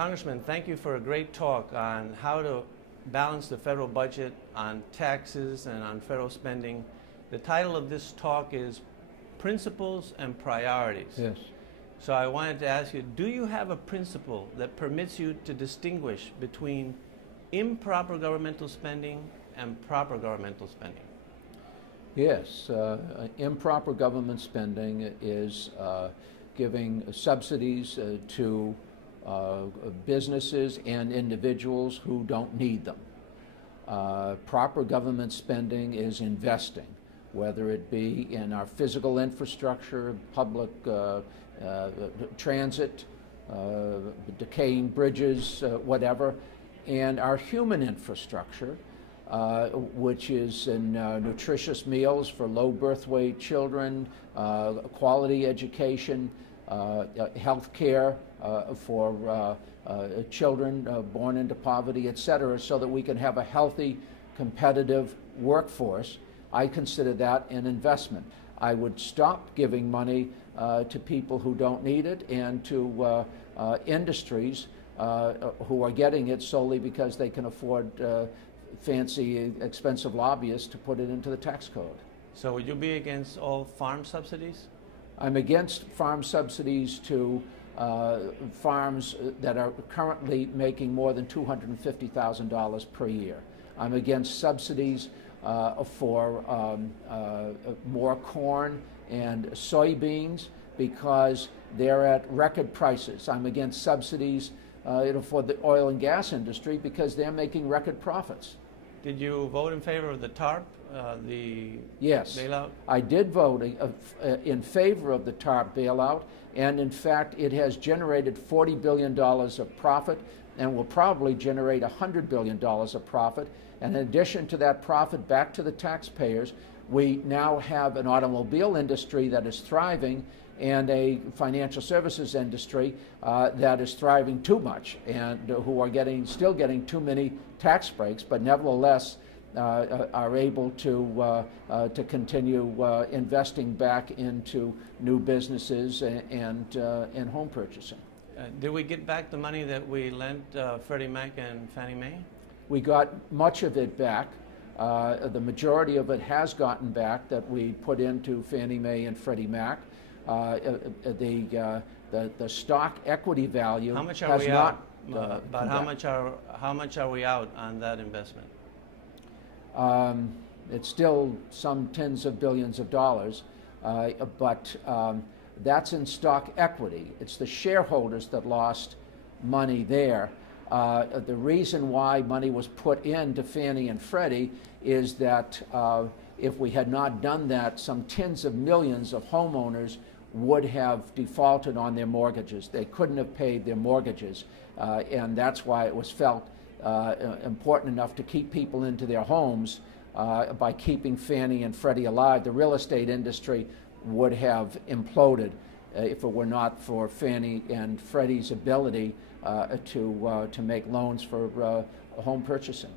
Congressman, thank you for a great talk on how to balance the federal budget on taxes and on federal spending. The title of this talk is Principles and Priorities. Yes. So I wanted to ask you, do you have a principle that permits you to distinguish between improper governmental spending and proper governmental spending? Yes. Improper government spending is giving subsidies to businesses and individuals who don't need them. Proper government spending is investing, whether it be in our physical infrastructure, public transit, decaying bridges, whatever, and our human infrastructure, which is in nutritious meals for low birth weight children, quality education, health care for children born into poverty, etc., so that we can have a healthy, competitive workforce. I consider that an investment. I would stop giving money to people who don't need it and to industries who are getting it solely because they can afford fancy, expensive lobbyists to put it into the tax code. So would you be against all farm subsidies? I'm against farm subsidies to farms that are currently making more than $250,000 per year. I'm against subsidies for more corn and soybeans because they're at record prices. I'm against subsidies for the oil and gas industry because they're making record profits. Did you vote in favor of the TARP, the Yes, bailout? I did vote in favor of the TARP bailout, and in fact it has generated $40 billion of profit and will probably generate $100 billion of profit. And in addition to that profit back to the taxpayers, we now have an automobile industry that is thriving and a financial services industry that is thriving too much and who are still getting too many tax breaks, but nevertheless are able to continue investing back into new businesses and home purchasing. Did we get back the money that we lent Freddie Mac and Fannie Mae? We got much of it back. The majority of it has gotten back that we put into Fannie Mae and Freddie Mac. The stock equity value how much are has we not. Out? About how much are we out on that investment? It's still some tens of billions of dollars, but that's in stock equity. It's the shareholders that lost money there. The reason why money was put into Fannie and Freddie is that if we had not done that, some tens of millions of homeowners would have defaulted on their mortgages. They couldn't have paid their mortgages, and that's why it was felt important enough to keep people into their homes by keeping Fannie and Freddie alive. The real estate industry would have imploded if it were not for Fannie and Freddie's ability to make loans for home purchasing.